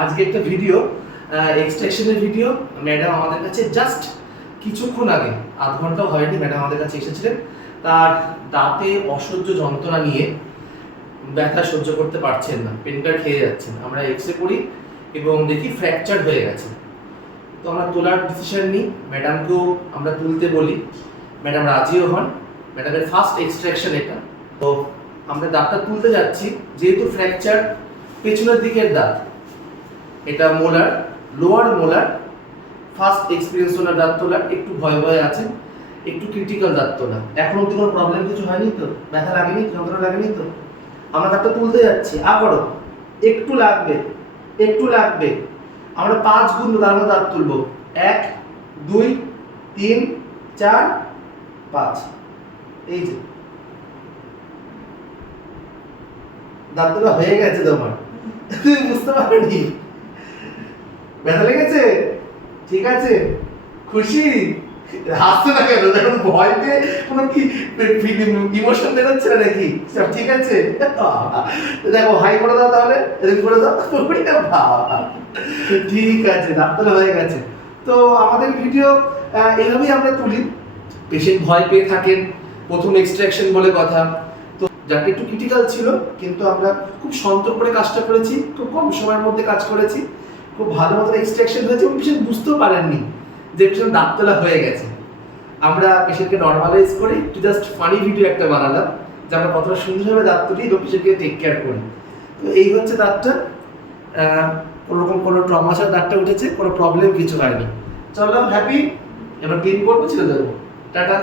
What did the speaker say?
আজকে একটা video এক্সট্রাকশনের video. Madam আমাদের কাছে জাস্ট কিছুক্ষণ আগে, আধ ঘন্টাও হয়নি, ম্যাডাম আমাদের কাছে এসেছিলেন। তার দাঁতে অসহ্য যন্ত্রণা নিয়ে ব্যথা সহ্য করতে পারছেন না, পেনটা খেয়ে যাচ্ছেন। আমরা এক্সরে করি এবং দেখি ফ্র্যাকচার হয়ে গেছে। তো আমরা তোলার ডিসিশন নিই, ম্যাডামকেও আমরা তুলতে বলি, ম্যাডাম রাজিও হন। ম্যাডামের ফার্স্ট এক্সট্রাকশন এটা। তো আমরা দাঁতটা তুলতে যাচ্ছি, যেহেতু ফ্র্যাকচার পেছনের দিকের দাঁত, এটা molar, lower molar. First experience ওনার দাঁত তোলার, একটু ভয় ভয় আছে, একটু ক্রিটিক্যাল দাঁত তোলা। এখন অব্দি কোনো প্রবলেম কিছু হয়নি তো? ব্যথা লাগেনি, যন্ত্রণা লাগেনি তো? আমরা দাঁতটা তুলতে যাচ্ছি, করো, একটু লাগবে, একটু লাগবে। আমরা 5 গুণ তার মধ্যে দাঁত তুলবো। 1 2 3 4 5। এই যে দাঁত তোলা হয়ে গেছে তোমার, তুমি বুঝতে পারোনি? ব্যথা লেগেছে? ঠিক আছে, খুশি? হাসছে না কেন? দেখো ভয় পেয়ে কোনো কি ইমোশন বেরোচ্ছে না নাকি? সব ঠিক আছে? দেখো হাই করে দাও, তাহলে এরকম করে দাও। ঠিক আছে, দাঁত তোলা হয়ে গেছে। তো আমাদের ভিডিও এইভাবেই আমরা তুলি। পেশেন্ট ভয় পেয়ে থাকেন, প্রথম এক্সট্রাকশন বলে কথা। তো যাকে একটু ক্রিটিক্যাল ছিল, কিন্তু আমরা খুব সন্তর্ক করে কাজটা করেছি, খুব কম সময়ের মধ্যে কাজ করেছি, খুব ভালো মতো এক্সট্রাকশন হয়েছে এবং পেশেন্ট বুঝতেও পারেননি যে পেশেন্ট দাঁত তোলা হয়ে গেছে। আমরা পেশেন্টকে নর্মালাইজ করে একটু জাস্ট ফানি ভিডিও একটা বানালাম, যে আমরা কতটা সুন্দরভাবে দাঁত তুলি এবং পেশেন্টকে টেক কেয়ার করি। তো এই হচ্ছে দাঁতটা। কোনোরকম কোনো ট্রমা ছাড়া দাঁতটা উঠেছে, কোনো প্রবলেম কিছু হয়নি। চললাম, হ্যাপি। এবার ক্লিন করবো, ছেড়ে দেবো। টাটা।